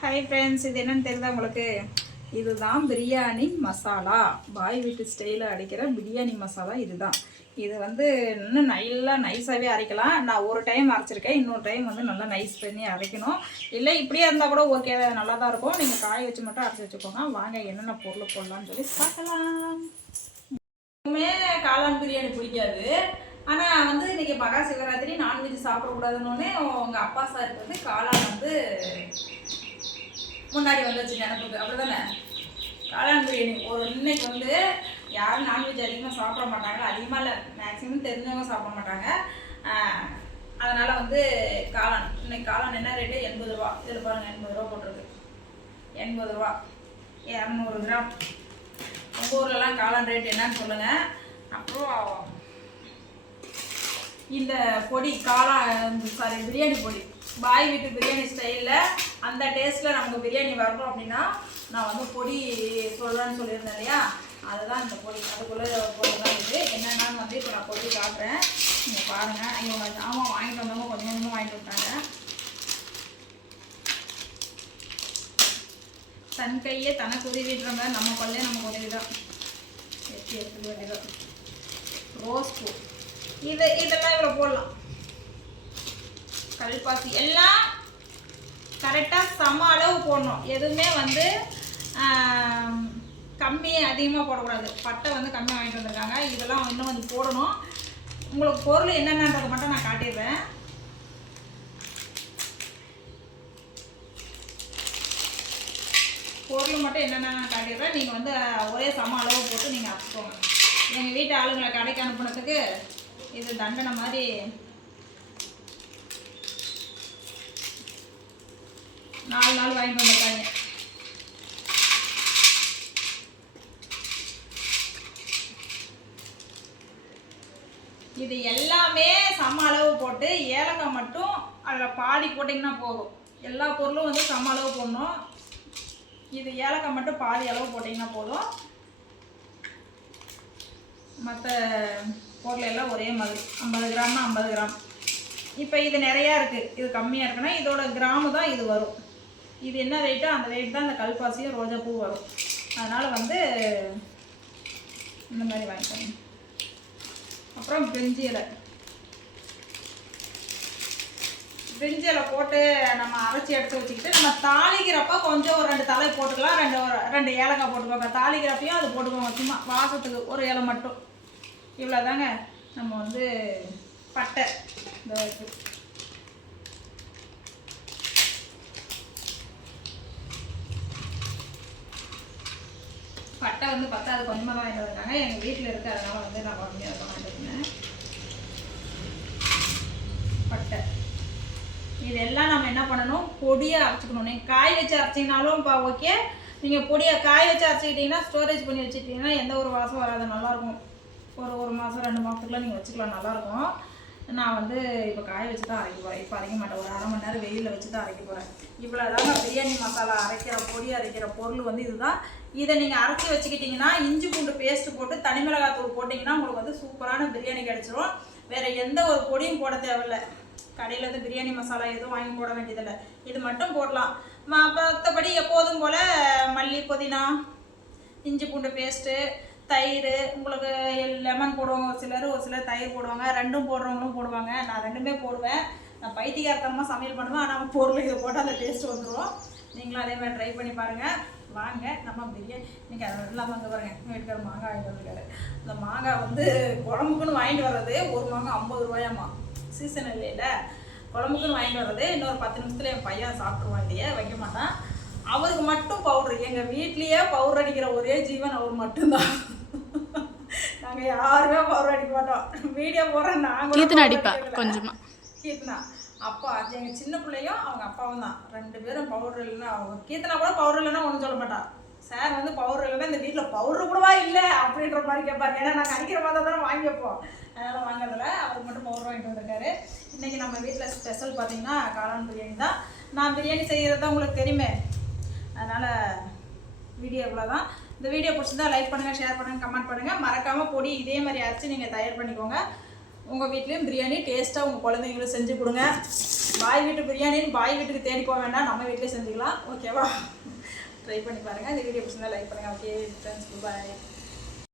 Hi friends இது என்னன்னு தெரியுதா உங்களுக்கு? இதுதான் பிரியாணி மசாலா. பாய் வீட்டு ஸ்டைலில் அடிக்கிற பிரியாணி மசாலா இதுதான். இது வந்து இன்னும் நல்லா நைஸாகவே அரைக்கலாம். நான் ஒரு டைம் அரைச்சிருக்கேன் இன்னொரு டைம் வந்து நல்லா நைஸ் பண்ணி அரைக்கணும். இல்லை இப்படியே இருந்தால் கூட ஓகே நல்லா தான் இருக்கும். நீங்கள் காய வச்சு மட்டும் அரைச்சி வச்சுக்கோங்க. வாங்க என்னென்ன பொருள் போடலாம்னு சொல்லி பார்க்கலாம். எப்பவுமே காளான் பிரியாணி பிடிக்காது. ஆனால் வந்து இன்னைக்கு மகா சிவராத்திரி நான்வெஜ் சாப்பிடக்கூடாதுன்னு உங்கள் அப்பா சாருக்கு வந்து காளான் வந்து முன்னாடி வந்துச்சு நினப்புக்கு அப்படிதானே? காளான் பிரியாணி. ஒரு இன்னைக்கு வந்து யாரும் நான்வெஜ் அதிகமாக சாப்பிட மாட்டாங்க. அதிகமாக இல்லை மேக்ஸிமம் தெரிஞ்சவங்க சாப்பிட மாட்டாங்க. அதனால் வந்து காளான். இன்னைக்கு காளான் என்ன ரேட்டு எண்பது ரூபா. இதில் பாருங்கள் எண்பது ரூபா போட்டிருக்கு. எண்பது ரூபா. இரநூறு கிராம். உங்கள் ஊர்லலாம் காளான் ரேட் என்னன்னு சொல்லுங்கள் அப்புறம் இந்த பொடி காளான் சாரி பிரியாணி பொடி. பாய் வீட்டு பிரியாணி ஸ்டைலில் அந்த டேஸ்ட்டில் நமக்கு பிரியாணி வரணும் அப்படின்னா நான் வந்து பொடி சொல்கிறேன்னு சொல்லியிருந்தேன் இல்லையா? அதுதான் இந்த பொடி. அதுக்குள்ளே பொடி தான் இது என்னென்னு வந்து இப்போ நான் பொடி காட்டுறேன். நீங்கள் பாருங்கள் இவங்க ஜாமான் வாங்கிட்டு வந்தவங்க கொஞ்சம் கொஞ்சமாக வாங்கிட்டு வந்தாங்க தன் கையே தனக்கு உதவின்ற மாதிரி நம்ம பல்லே நமக்கு உதவி தான். எட்டி எடுத்துக்க வேண்டியதான் ரோஸ் பூ. இதை இதெல்லாம் இவ்வளோ போடலாம். கல்பாசி எல்லாம் கரெக்டாக சம அளவு போடணும். எதுவுமே வந்து கம்மி அதிகமாக போடக்கூடாது. பட்டை வந்து கம்மியாக வாங்கிட்டு வந்திருக்காங்க. இதெல்லாம் இன்னும் கொஞ்சம் போடணும். உங்களுக்கு பொருள் என்னென்னன்றதை மட்டும் நான் காட்டிடுறேன். பொருள் மட்டும் என்னென்ன நான் காட்டிடுறேன். நீங்கள் வந்து ஒரே சம அளவு போட்டு நீங்கள் அரைச்சிக்கோங்க எங்கள் வீட்டு ஆளுங்களை கடைக்கு அனுப்புனதுக்கு இது தண்டனை மாதிரி நாலு நாள் வாங்கிட்டு வந்துட்டாங்க. இது எல்லாமே சம அளவு போட்டு ஏலக்காய் மட்டும் அதில் பாதி போட்டிங்கன்னா போதும். எல்லா பொருளும் வந்து சம அளவு போடணும். இது ஏலக்காய் மட்டும் பாதி அளவு போட்டிங்கன்னா போதும். மற்ற பொருள் எல்லாம் ஒரே மாதிரி. ஐம்பது கிராம்னா ஐம்பது கிராம். இப்போ இது நிறையா இருக்குது இது கம்மியாக இருக்குன்னா இதோட கிராமு தான் இது வரும். இது என்ன ரேட்டோ அந்த ரேட் தான் இந்த கல்பாசியும் பூ வரும். அதனால் வந்து இந்த மாதிரி வாங்கிக்கோங்க அப்புறம் பிரிஞ்சி இலை. பிரிஞ்சி இலை போட்டு நம்ம அரைச்சி எடுத்து வச்சுக்கிட்டு நம்ம தாளிக்கிறப்ப கொஞ்சம் ஒரு ரெண்டு தலை போட்டுக்கலாம் ரெண்டு ஒரு ரெண்டு ஏலக்காய் போட்டுக்கோங்க. தாளிக்கிறப்பையும் அது போட்டுக்கோங்க. சும்மா வாசத்துக்கு ஒரு இலை மட்டும். இவ்வளோதாங்க நம்ம வந்து பட்டை. இந்த பட்டை வந்து பத்தாவது கொஞ்சமாக தான் வாங்கிட்டு வந்தாங்க எங்கள் வீட்டில் இருக்கு அதனால் வந்து நான் கம்மியாக தான் வாங்கிட்டு பட்டை. இதெல்லாம் நம்ம என்ன பண்ணணும்? பொடியாக அரைச்சிக்கணும். நீங்கள் காய் வச்சு அரைச்சிங்கனாலும் இப்போ ஓகே. நீங்கள் பொடியை காய் வச்சு அரைச்சிக்கிட்டிங்கன்னா ஸ்டோரேஜ் பண்ணி வச்சுக்கிட்டிங்கன்னா எந்த ஒரு வாசம் வராது. நல்லாயிருக்கும் ஒரு ஒரு மாதம் ரெண்டு மாதத்துக்குலாம் நீங்கள் வச்சுக்கலாம். நல்லாயிருக்கும் நான் வந்து இப்போ காய வச்சு தான் அரைக்க போகிறேன் இப்போ அரைக்க மாட்டேன். ஒரு அரை மணி நேரம் வெயிலில் வச்சு தான் அரைக்க போகிறேன் இவ்வளோ தாங்க பிரியாணி மசாலா அரைக்கிற பொடி அரைக்கிற பொருள் வந்து இதுதான். இதை நீங்கள் அரைச்சி வச்சுக்கிட்டிங்கன்னா இஞ்சி பூண்டு பேஸ்ட் போட்டு தனி மிளகாத்தூள் போட்டிங்கன்னா உங்களுக்கு வந்து சூப்பரான பிரியாணி கிடச்சிரும். வேறு எந்த ஒரு பொடியும் போட தேவையில்ல. கடையில் இருந்து பிரியாணி மசாலா எதுவும் வாங்கி போட வேண்டியதில்லை. இது மட்டும் போடலாம். மற்றபடி எப்போதும் போல் மல்லி புதினா இஞ்சி பூண்டு பேஸ்ட்டு தயிர் உங்களுக்கு லெமன் போடுவாங்க ஒரு சிலர் ஒரு சிலர் தயிர் போடுவாங்க. ரெண்டும் போடுறவங்களும் போடுவாங்க. நான் ரெண்டுமே போடுவேன். நான் பைத்தியகாரத்தனமாக சமையல் பண்ணுவேன். ஆனால் பொருள் இதை போட்டால் அந்த டேஸ்ட் வந்துடும் நீங்களும் அதே மாதிரி ட்ரை பண்ணி பாருங்கள் வாங்க நம்ம பிரியாணி. இன்றைக்கி அது இல்லாமல் வந்து பாருங்க. வீட்டுக்கார மாங்காய் வாங்கிட்டு வந்துருக்காரு. அந்த மாங்காய் வந்து குழம்புக்குன்னு வாங்கிட்டு வர்றது ஒரு மாங்காய் ஐம்பது ரூபாயாம்மா. சீசன் இல்லைல்ல குழம்புக்குன்னு வாங்கிட்டு வர்றது இன்னொரு பத்து நிமிஷத்துல என் பையன் சாப்பிட்ருவான் இல்லையே? வைக்க மாட்டான். அவருக்கு மட்டும் பவுடர் எங்கள் வீட்லேயே பவுடர் அடிக்கிற ஒரே ஜீவன் அவர் மட்டும்தான். நாங்கள் யாருமே பவுடர் அடிக்க மாட்டோம். வீடியோ போடுறோம் நாங்கள் கீர்த்தனை அடிப்பா கொஞ்சமா. கீர்த்தனா அப்பா எங்கள் சின்ன பிள்ளையும் அவங்க அப்பாவும் தான். ரெண்டு பேரும் பவுடர் இல்லைன்னா அவங்க கீர்த்தனா கூட பவுடர் இல்லைன்னா ஒன்றும் சொல்ல மாட்டா. சார் வந்து பவுடர் இல்லைன்னா இந்த வீட்டில் பவுடர் கூடவா இல்லை அப்படின்ற மாதிரி கேட்பாரு ஏன்னா நாங்கள் அடிக்கிற மாதிரி தானே வாங்கி வைப்போம் அதனால் வாங்குறதில்ல அவருக்கு மட்டும் பவுடர் வாங்கிட்டு வந்திருக்காரு. இன்றைக்கி நம்ம வீட்டில் ஸ்பெஷல் பார்த்தீங்கன்னா காளான் பிரியாணி தான். நான் பிரியாணி செய்கிறது தான் உங்களுக்கு தெரியுமே. அதனால் வீடியோ இவ்வளோ தான் இந்த வீடியோ பிடிச்சிருந்தா லைக் பண்ணுங்கள் ஷேர் பண்ணுங்கள் கமெண்ட் பண்ணுங்கள் மறக்காமல் பொடி இதே மாதிரி அரைச்சி நீங்கள் தயார் பண்ணிக்கோங்க. உங்கள் வீட்லேயும் பிரியாணி டேஸ்ட்டாக உங்கள் குழந்தைங்களுக்கு செஞ்சு கொடுங்க. பாய் வீட்டு பிரியாணின்னு பாய் வீட்டுக்கு தேடி போக வேண்டாம். நம்ம வீட்டிலே செஞ்சுக்கலாம். ஓகேவா ட்ரை பண்ணி பாருங்கள் இந்த வீடியோ பிடிச்சிருந்தா லைக் பண்ணுங்கள் ஓகே ஃப்ரெண்ட்ஸ் பாய்